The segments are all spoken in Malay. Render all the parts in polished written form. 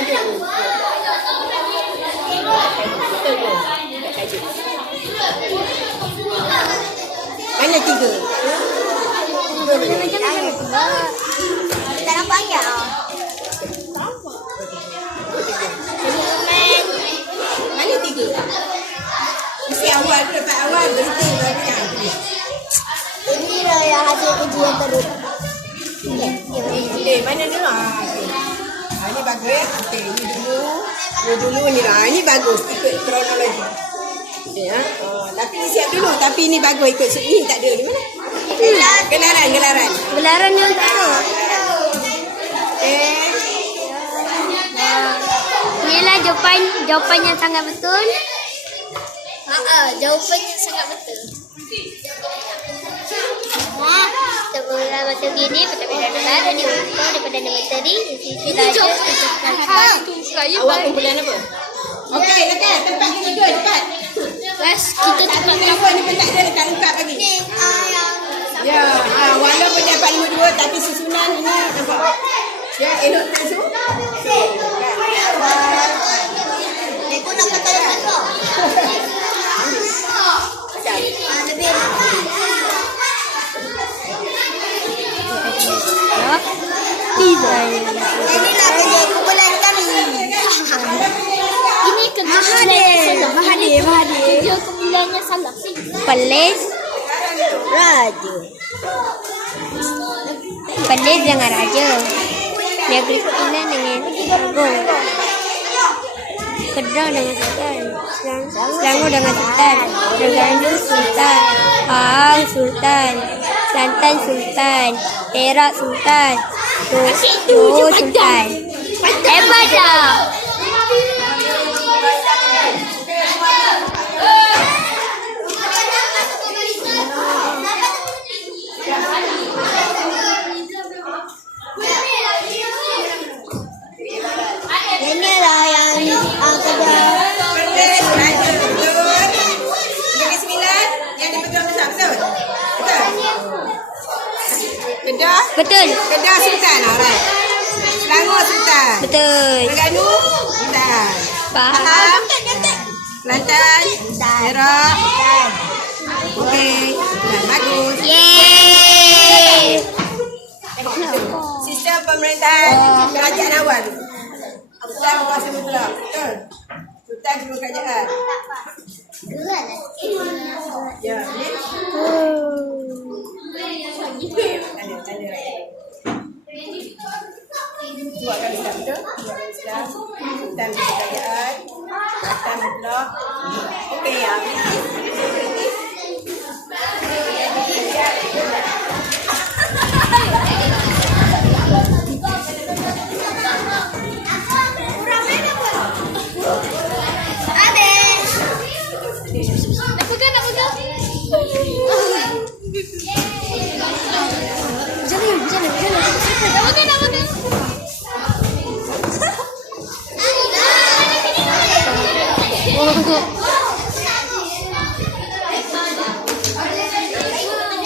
tajuk. Mana tiga? Tak nampak ya? Mana tiga? Mesti awal tu, dapat awal berhenti baru yang. Ini lah yang hasil ujian terus. Mana dulu? Ini bagus ya. Okey, ini dulu ni lah. Ini bagus ikut kronologi. Ya. Tapi ni siap dulu. Tapi ini bagus ikut ni tak ada. Di mana? Gelaran. Gelaran yang tak ada. Inilah jawapan yang sangat betul. Jawapan yang sangat betul. Sebulan waktu gini perbedaan ada di Unta daripada Menteri Sisi Raja Awak kumpulan apa? Okey, lekat tempat kita dua cepat. Guys, kita tempat apa ni pun tak ada dekat lengkap lagi. Ya, walaupun dapat 52 tapi susunan ini nampak. Ya, elok tak su? Aku nak kata apa? Inilah kerja kumpulan kami. Ini kerja Mahathir. Kerja kumpulannya salah. Pelis Raja. Pelis dengan Raja. Negeri Ketulan dengan Agung. Kedah dengan Sultan. Selangor dengan Sultan. Terengganu Sultan. Pahang Sultan. Kelantan Sultan. Perak Sultan. Johor Sultan. Hebat dah. Inilah yang kerja. Negeri Sembilan yang dipegang besar, betul? Kedah? Betul. Kedah Sultan, alright. Selangor Sultan. Betul. Terengganu Sultan. Pahang. Kelantan. Perak. Okey. Bagus. Yeay. Sistem pemerintahan kerajaan awal. Sultan berkuasa mutlak. Betul. Sultan semua kerajaan. Ya, ni. Dua kali Islam, betul? Dua kali Islam. Sultan kerajaan. Sultan mutlak. Okey ya.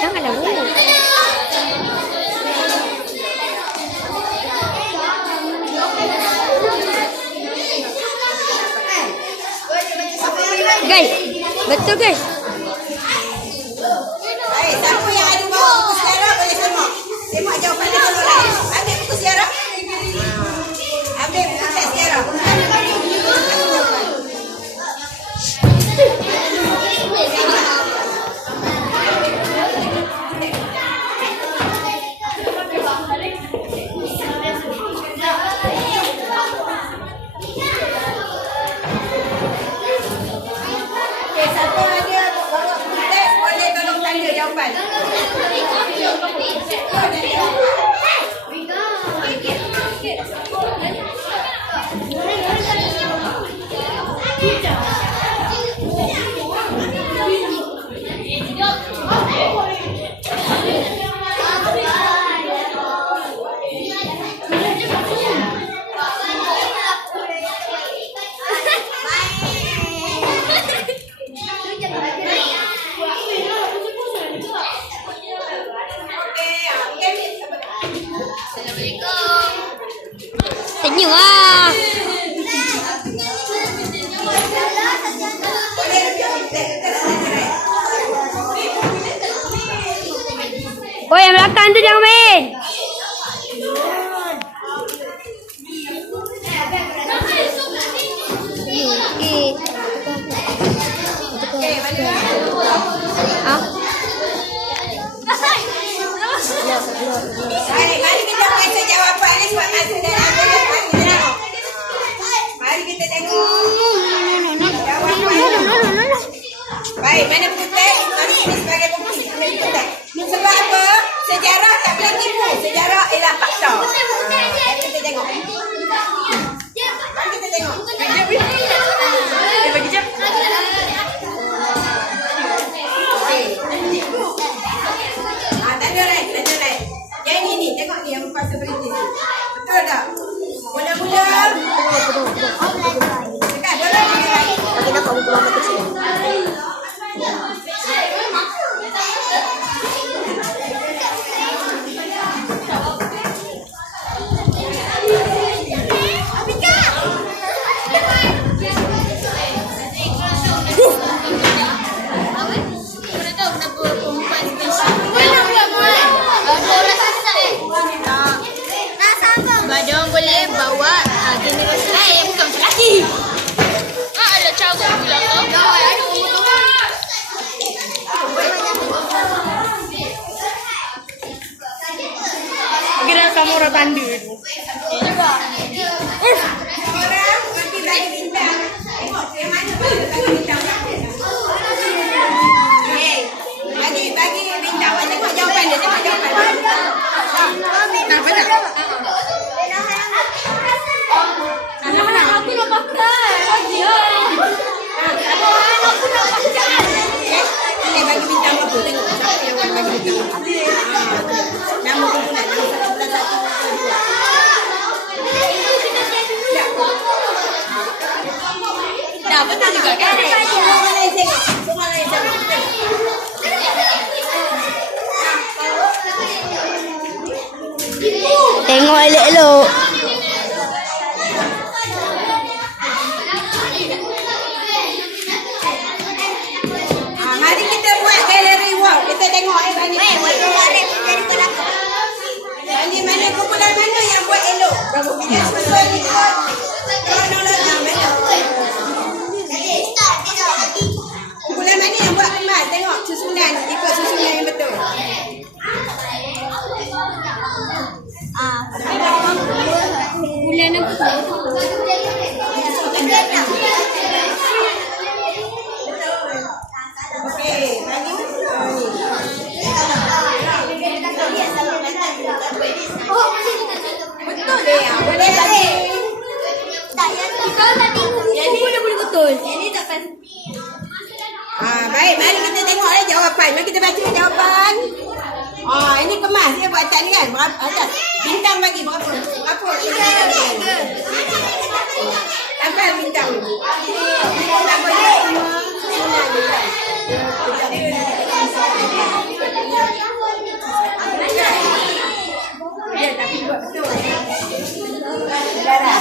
Janganlah dulu. Guys, betul guys. Siapa yang ada bawa buku sejarah boleh semak. Semak jawapan dia dulu lah. Ambil buku sejarah. Ambil buku teks sejarah. Siapa ada bawa buku teks boleh tolong tanda jawapan. hantu jangan main. Okey, mana? Mari kita baca jawapan ni sebab masa dah habis. Mari kita tengok. Baik, mana betul? Mari ini sebagai bukti. Sebab apa? Sejarah tak boleh tipu. Sejarah ialah fakta. Mari kita tengok. Mari kita tengok. Bagi jap. Tak ada lain. Yang ini, tengok ni yang kuasa berita. Betul tak? Mula-mula. Dekat boleh ni. Bagi nampak buku lama kecil. Badang boleh bawa generasi bukan macam laki. Ada cara pula kau. Kira kamu orang tandu itu. Orang nanti bagi bintang. Tengok yang mana bagi bintang. Bagi bintang. Tengok jawapan dia. Tengok jawapan dia. Nak mana? Aku nak pakai. Aku nak pakai. Ini bagi bintang apa? Tengok siapa yang bagi bintang. Nama kumpulan. Nama satu. Dah betul juga kan? Semua lain tengok. Semua lain tengok. Tengok elok-elok. Mari kita buat galeri wall. Kita tengok bagi. Bagi mana kumpulan mana yang buat elok? Berapa bintang sesuai ikut kronologi mana? Kumpulan mana yang buat kemas? Tengok susunan. Ikut susunan yang betul. Bulan aku tahu. Okey, bagi ni. Betul dia yang boleh bagi. Yang ni boleh betul. Baik, mari kita tengok jawapan. Mari kita baca jawapan. Ini kemas dia buatan ni kan. Berapa atas? Bintang bagi berapa? Berapa? Sampai bintang. Bintang boleh. Ya, tapi buat betul. Darah.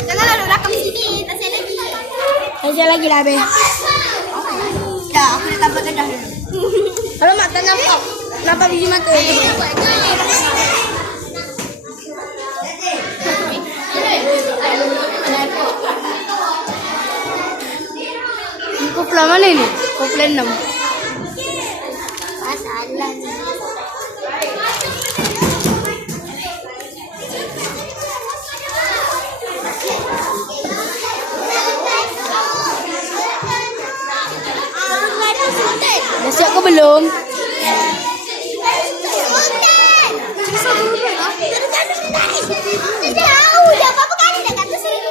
Jangan lalu rakam sini. Tak saya lagi. Saya lagi lah, Be. Dah, aku dah tambah kedah dulu. Kalau mak tak nampak, nampak biji mata. Kumpulan mana ni? Kumpulan 6. Masalah ni. Dah siap ke belum? Jauh dah, berapa kali dah kata sini.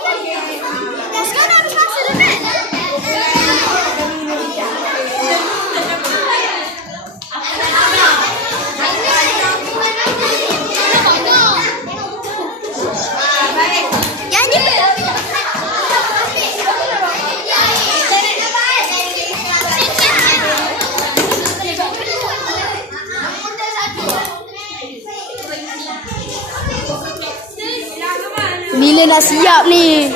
Dah sekarang harus masuk dah. Bila nak siap ni?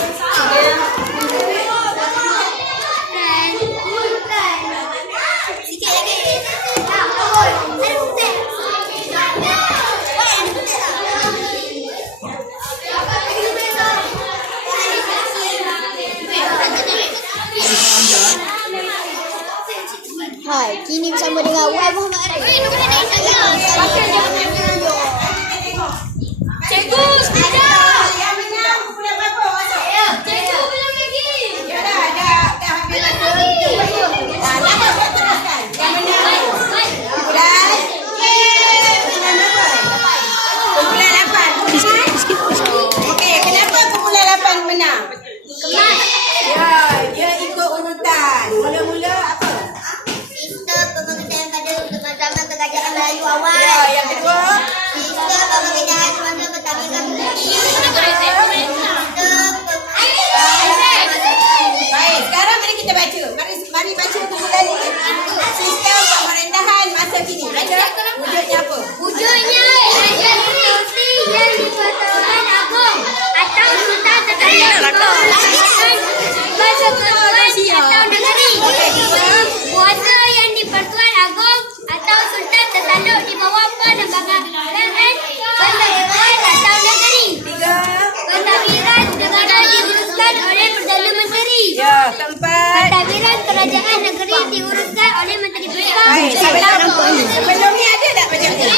Baik. Sebelum ni ada tak macam ni?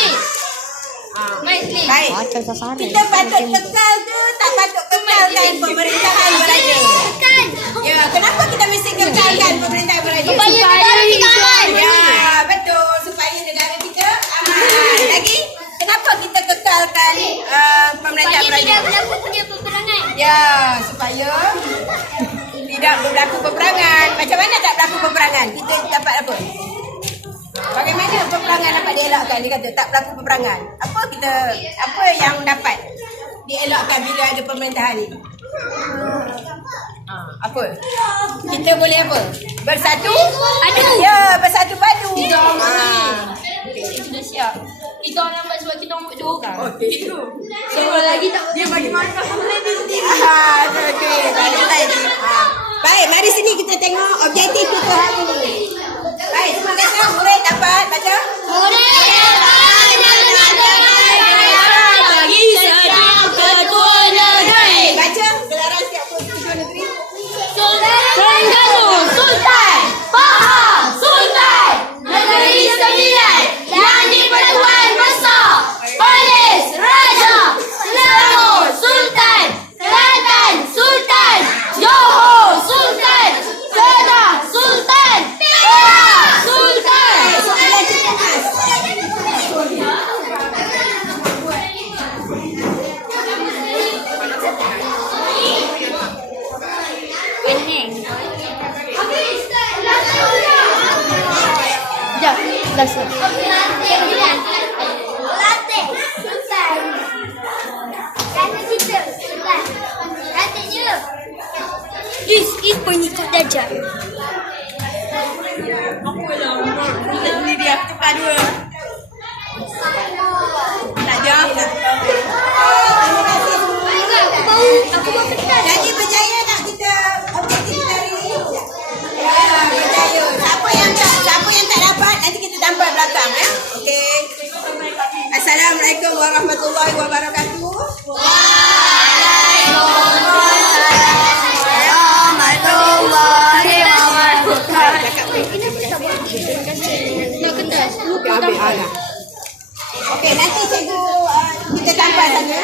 Baik. Macam sasaran. Kita patut kekal ke tak patut kekalkan pemerintahan berada? Ya, kenapa kita mesti kekalkan pemerintahan berada? Supaya negara kita aman. Ya, betul. Supaya negara kita aman. Lagi, kenapa kita kekalkan pemerintahan Supaya berada? tidak berlaku punya peperangan. Ya, supaya tidak berlaku peperangan. Macam mana tak berlaku peperangan? Kita dapat apa? Bagaimana peperangan dapat dielakkan? Dia kata tak berlaku peperangan. Apa yang dapat dielakkan bila ada pemerintahan ni? Apa? Kita boleh apa? Bersatu padu. Ya, bersatu padu. Kita sudah siap. Kita orang lambat sebab kita orang dua orang. Okey. So lagi tak dia bagi makan boleh dia sendiri. Okey. Baik, mari sini kita tengok objektif kita hari ini. Baik, semua kata murid dapat baca. Bagi sedang ketua negeri. Baca gelaran setiap ketua negeri. Terengganu Sultan Faham Sultan Negeri Sembilan yang di-Pertuan Besar Polis Raja Selangor Sultan Kelantan Sultan Johor Sultan Kedah Sultan Perak Sultan. Dah, last. This is pengikut Dajjal. Sendiri aku cepat dua. Tak ada. Aku mau kenal. Jadi berjaya tak kita objektif kita hari ni? Ya, berjaya. Siapa yang tak dapat nanti kita tampal belakang ya. Okey. Assalamualaikum warahmatullahi wabarakatuh. Okey, nanti cikgu kita tampal saja.